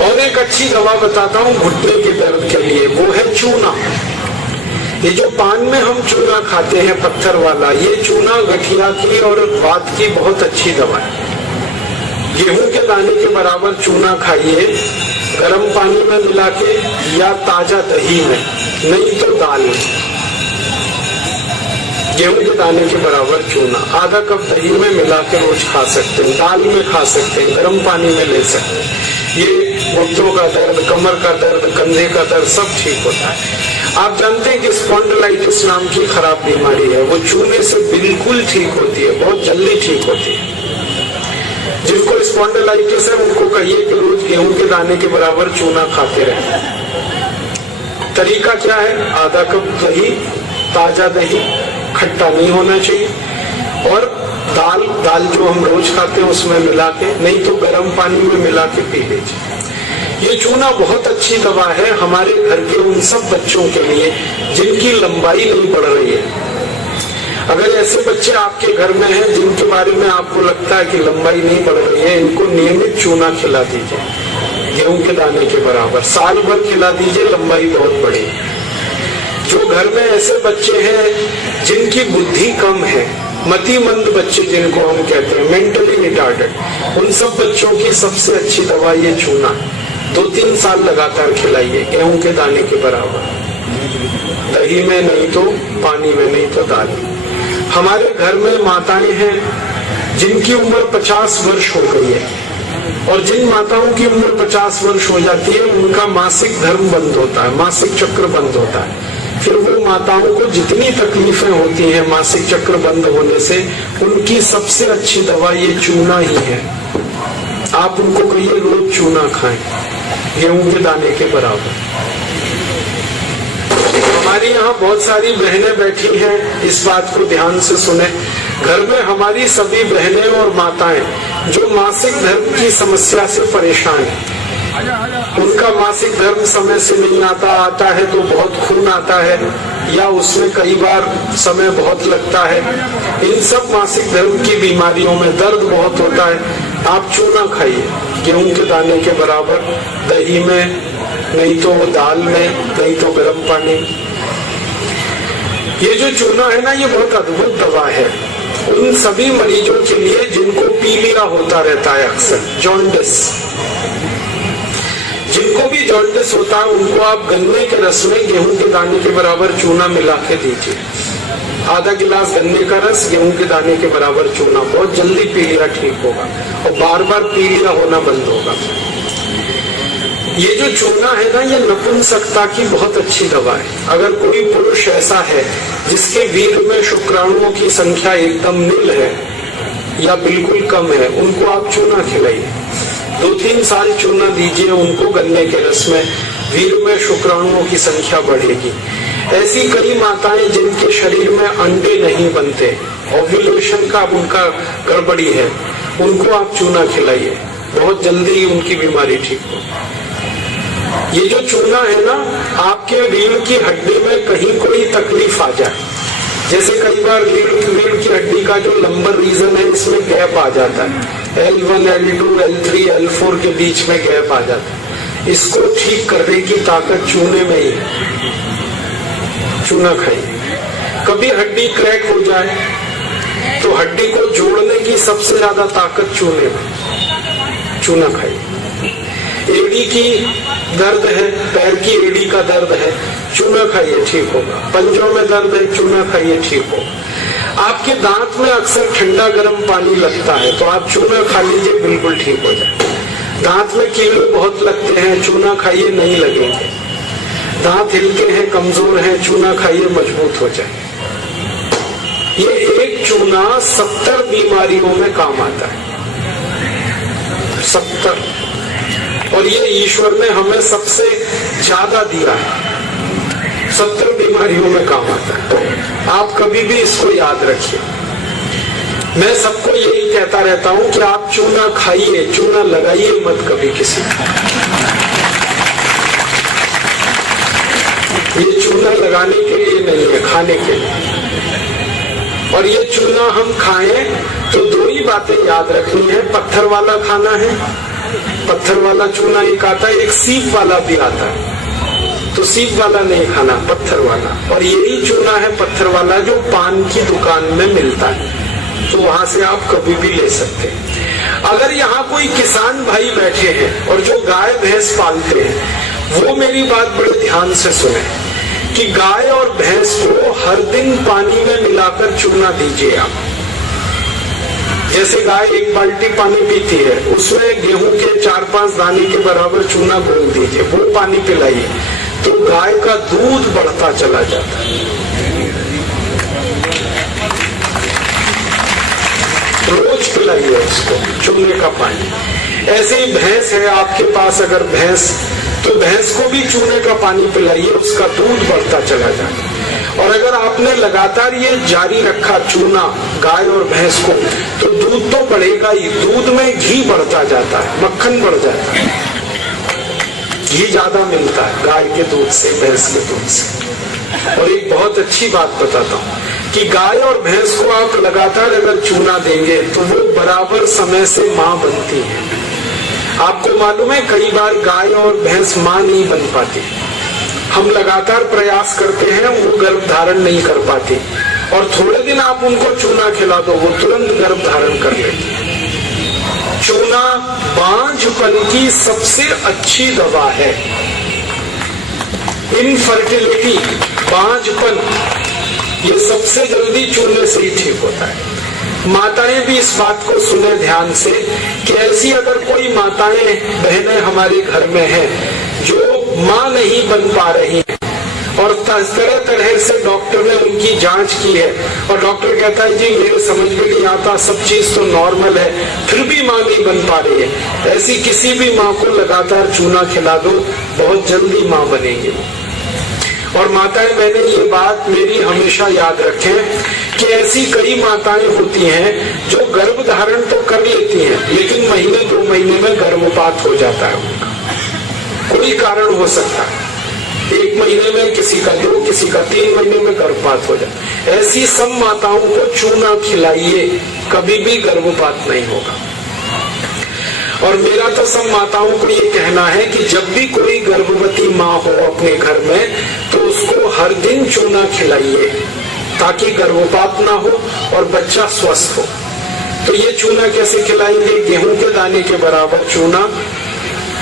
और एक अच्छी दवा बताता हूँ घुटने के दर्द के लिए, वो है चूना। ये जो पान में हम चूना खाते हैं पत्थर वाला, ये चूना गठिया की और वात की बहुत अच्छी दवा है। गेहूं के दाने के बराबर चूना खाइए, गर्म पानी में मिला के या ताजा दही में, नहीं तो दाल में। गेहूं के दाने के बराबर चूना आधा कप दही में मिला के रोज खा सकते हैं, दाल में खा सकते हैं, गर्म पानी में ले सकते हैं। ये घुटनों का दर्द, कमर का दर्द, कंधे का दर्द सब ठीक होता है। आप जानते हैं कि स्पॉन्डिलाइटिस नाम की खराब बीमारी है, वो चूने से बिल्कुल ठीक होती है, बहुत जल्दी ठीक होती है। जिनको स्पॉन्डिलाइटिस है उनको कहिए कि रोज गेहूं के दाने के बराबर चूना खाते रहे। तरीका क्या है? आधा कप दही, ताजा दही, खट्टा नहीं होना चाहिए, और दाल जो हम रोज खाते हैं उसमें मिला के, नहीं तो गर्म पानी में मिला के पी लीजिए। ये चूना बहुत अच्छी दवा है हमारे घर के उन सब बच्चों के लिए जिनकी लंबाई नहीं बढ़ रही है। अगर ऐसे बच्चे आपके घर में हैं जिनके बारे में आपको लगता है कि लंबाई नहीं बढ़ रही है, इनको नियमित चूना खिला दीजिए, गेहूं के दाने के बराबर, साल भर खिला दीजिए, लंबाई बहुत बढ़ेगी। जो घर में ऐसे बच्चे हैं जिनकी बुद्धि कम है, मतिमंद बच्चे जिनको हम कहते हैं, मेंटली रिटार्डेड, उन सब बच्चों की सबसे अच्छी दवा ये चूना। 2-3 साल लगातार खिलाइए, गेहूं के दाने के बराबर, दही में नहीं तो पानी में, नहीं तो दाल में। हमारे घर में माताएं हैं जिनकी उम्र 50 वर्ष हो गई है, और जिन माताओं की उम्र 50 वर्ष हो जाती है उनका मासिक धर्म बंद होता है, मासिक चक्र बंद होता है। फिर वो माताओं को जितनी तकलीफें होती हैं मासिक चक्र बंद होने से, उनकी सबसे अच्छी दवा ये चूना ही है। आप उनको कहिए रोज चूना खाएं, गेहूं के दाने के बराबर। हमारी यहाँ बहुत सारी बहनें बैठी हैं, इस बात को ध्यान से सुने। घर में हमारी सभी बहनें और माताएं जो मासिक धर्म की समस्या से परेशान हैं, उनका मासिक धर्म समय से नहीं आता है तो बहुत खून आता है, या उसमें कई बार समय बहुत लगता है, इन सब मासिक धर्म की बीमारियों में दर्द बहुत होता है। आप चूना खाइए, गेहूं के दाने के बराबर, दही में, नहीं तो दाल में, नहीं तो गर्म पानी। ये जो चूना है ना, ये बहुत अद्भुत दवा है उन सभी मरीजों के लिए जिनको पीलिया होता रहता है, अक्सर जॉन्डिस। जिनको भी जॉन्डिस होता है उनको आप गन्ने के रस में गेहूं के दाने के बराबर चूना मिला के दीजिए। आधा गिलास गन्ने का रस, गेहूं के दाने के बराबर चूना, बहुत जल्दी पीलिया ठीक होगा और बार बार पीलिया होना बंद होगा। ये जो चूना है ना, ये नपुंसकता की बहुत अच्छी दवा है। अगर कोई पुरुष ऐसा है जिसके वीर्य में शुक्राणुओं की संख्या एकदम नील है या बिल्कुल कम है, उनको आप चूना खिलाइए। 2-3 साल चूना दीजिए उनको गन्ने के रस में, वीर्य में शुक्राणुओं की संख्या बढ़ेगी। ऐसी कई माताएं जिनके शरीर में अंडे नहीं बनते, ओव्यूलेशन का उनका गड़बड़ी है, उनको आप चूना खिलाइए, बहुत जल्दी उनकी बीमारी ठीक हो। ये जो चूना है ना, आपके रीढ़ की हड्डी में कहीं कोई तकलीफ आ जाए, जैसे कई बार रीढ़ की हड्डी का जो लंबर रीजन है इसमें गैप आ जाता है, L1, L2, L3, L4 के बीच में गैप आ जाता है, इसको ठीक करने की ताकत चूने में ही। चूना खाइए। कभी हड्डी क्रैक हो जाए तो हड्डी को जोड़ने की सबसे ज्यादा ताकत चूने में, चूना खाइए। एड़ी की दर्द है, पैर की एड़ी का दर्द है, चूना खाइए, ठीक होगा। पंजों में दर्द है, चूना खाइए, ठीक होगा। आपके दांत में अक्सर ठंडा गर्म पानी लगता है तो आप चूना खा लीजिए, बिल्कुल ठीक हो जाए। दांत में कीड़े बहुत लगते हैं, चूना खाइए, नहीं लगेंगे। दांत हिलके हैं, कमजोर हैं, चूना खाइए, मजबूत हो जाए। ये एक चूना 70 बीमारियों में काम आता है, 70। और ये ईश्वर ने हमें सबसे ज्यादा दिया है, 70 बीमारियों में काम आता है। आप कभी भी इसको याद रखिए। मैं सबको यही कहता रहता हूं कि आप चूना खाइए, चूना लगाइए मत कभी किसी को। ये चूना लगाने के लिए नहीं है, खाने के लिए। और ये चूना हम खाएं तो 2 ही बातें याद रखनी है, पत्थर वाला खाना है पत्थर वाला चूना एक आता है, एक सीप वाला भी आता है। तो सीप वाला नहीं खाना, पत्थर वाला। और यही चूना है पत्थर वाला जो पान की दुकान में मिलता है, तो वहां से आप कभी भी ले सकते हैं। अगर यहाँ कोई किसान भाई बैठे हैं और जो गाय भैंस पालते हैं, वो मेरी बात बड़े ध्यान से सुने कि गाय और भैंस को हर दिन पानी में मिलाकर चूना दीजिए आप। जैसे गाय 1 बाल्टी पानी पीती है, उसमें गेहूं के 4-5 दाने के बराबर चूना घोल दीजिए, वो पानी पिलाइए, तो गाय का दूध बढ़ता चला जाता है। रोज पिलाइए उसको चूने का पानी। ऐसे ही भैंस है आपके पास, अगर भैंस, तो भैंस को भी चूने का पानी पिलाइए, उसका दूध बढ़ता चला जाता है। और अगर आपने लगातार ये जारी रखा चूना गाय और भैंस को, तो दूध तो बढ़ेगा ही, दूध में घी बढ़ता जाता है, मक्खन बढ़ जाता है, घी ज्यादा मिलता है गाय के दूध से, भैंस के दूध से। और एक बहुत अच्छी बात बताता हूँ कि गाय और भैंस को आप लगातार अगर चूना देंगे तो वो बराबर समय से माँ बनती है। आपको मालूम है कई बार गाय और भैंस माँ नहीं बन पाती, हम लगातार प्रयास करते हैं, वो गर्भ धारण नहीं कर पाती, और थोड़े दिन आप उनको चूना खिला दो, वो तुरंत गर्भ धारण कर लेती है। चूना बांझपन की सबसे अच्छी दवा है। इनफर्टिलिटी, बांझपन, ये सबसे जल्दी चूने से ही ठीक होता है। माताएं भी इस बात को सुने ध्यान से कि ऐसी अगर कोई माताएं बहनें हमारे घर में हैं जो माँ नहीं बन पा रही हैं, और तरह तरह से डॉक्टर ने उनकी जांच की है, और डॉक्टर कहता है जी मेरे समझ में नहीं आता, सब चीज तो नॉर्मल है, फिर भी माँ नहीं बन पा रही है, ऐसी किसी भी माँ को लगातार चूना खिला दो, बहुत जल्दी माँ बनेगी। और माताएं बहनें ये बात मेरी हमेशा याद रखें कि ऐसी कई माताएं होती हैं जो गर्भ धारण तो कर लेती हैं, लेकिन महीने 2 महीने में गर्भपात हो जाता है उनका, कोई कारण हो सकता है, 1 महीने में, किसी का 2, किसी का 3 महीने में गर्भपात हो जाए। ऐसी सब माताओं को चूना खिलाइए, कभी भी गर्भपात नहीं होगा। और मेरा तो सब माताओं को ये कहना है कि जब भी कोई गर्भवती माँ हो अपने घर में, तो उसको हर दिन चूना खिलाइए ताकि गर्भपात ना हो और बच्चा स्वस्थ हो। तो ये चूना कैसे खिलाएंगे? गेहूं के दाने के बराबर चूना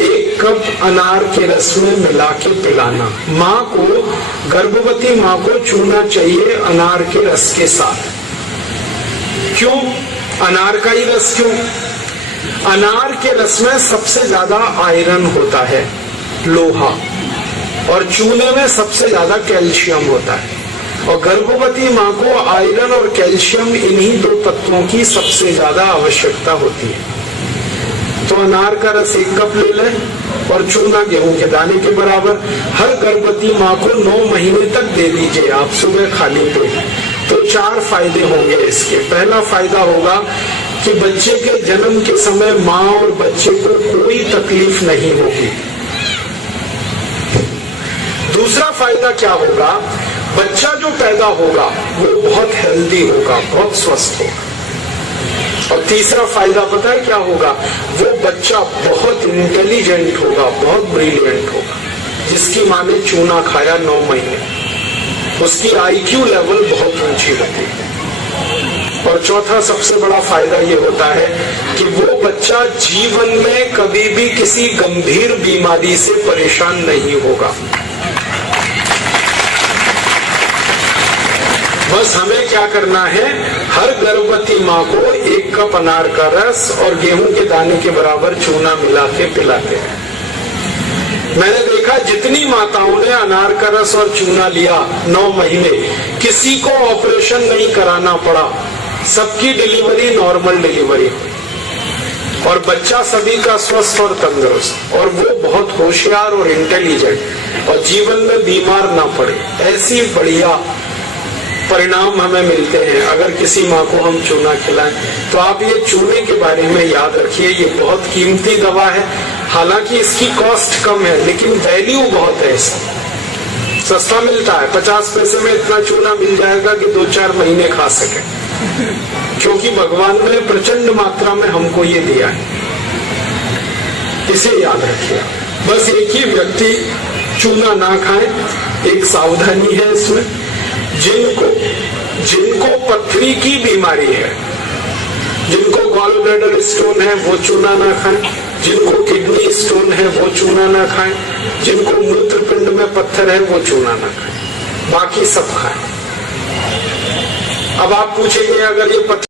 1 कप अनार के रस में मिला के पिलाना। माँ को, गर्भवती माँ को चूना चाहिए अनार के रस के साथ। क्यों अनार का ही रस? क्यों? अनार के रस में सबसे ज्यादा आयरन होता है, लोहा, और चूने में सबसे ज्यादा कैल्शियम होता है। और गर्भवती माँ को आयरन और कैल्शियम, इन्हीं 2 तत्वों की सबसे ज्यादा आवश्यकता होती है। तो अनार का रस 1 कप ले लें और चूना गेहूं के दाने के बराबर हर गर्भवती माँ को 9 महीने तक दे दीजिए आप, सुबह खाली पेट। तो 4 फायदे होंगे इसके। पहला फायदा होगा कि बच्चे के जन्म के समय माँ और बच्चे को कोई तकलीफ नहीं होगी। दूसरा फायदा क्या होगा? बच्चा जो पैदा होगा वो बहुत हेल्दी होगा, बहुत स्वस्थ होगा। और तीसरा फायदा पता है क्या होगा? वो बच्चा बहुत इंटेलिजेंट होगा, बहुत ब्रिलियंट होगा, जिसकी माँ ने चूना खाया 9 महीने, उसकी IQ लेवल बहुत ऊंची होगी। और चौथा सबसे बड़ा फायदा ये होता है कि वो बच्चा जीवन में कभी भी किसी गंभीर बीमारी से परेशान नहीं होगा। बस हमें क्या करना है? हर गर्भवती माँ को 1 कप अनार का रस और गेहूं के दाने के बराबर चूना मिला के पिलाते हैं। मैंने देखा जितनी माताओं ने अनार का रस और चूना लिया 9 महीने, किसी को ऑपरेशन नहीं कराना पड़ा, सबकी डिलीवरी नॉर्मल डिलीवरी, और बच्चा सभी का स्वस्थ और तंदुरुस्त, और वो बहुत होशियार और इंटेलिजेंट, और जीवन में बीमार ना पड़े। ऐसी बढ़िया परिणाम हमें मिलते हैं अगर किसी माँ को हम चूना खिलाएं। तो आप ये चूने के बारे में याद रखिए, ये बहुत कीमती दवा है। हालांकि इसकी कॉस्ट कम है, लेकिन वैल्यू बहुत है इसकी। सस्ता मिलता है, 50 पैसे में इतना चूना मिल जाएगा कि 2-4 महीने खा सके, क्योंकि भगवान ने प्रचंड मात्रा में हमको ये दिया है। इसे याद रखिए। बस एक ही व्यक्ति चूना ना खाए, एक सावधानी है इसमें। जिनको पथरी की बीमारी है, जिनको गॉल ब्लैडर स्टोन है, वो चूना ना खाएं। जिनको किडनी स्टोन है वो चूना ना खाएं। जिनको मूत्रपिंड में पत्थर है वो चूना ना खाएं, बाकी सब खाएं। अब आप पूछेंगे अगर ये पत्थर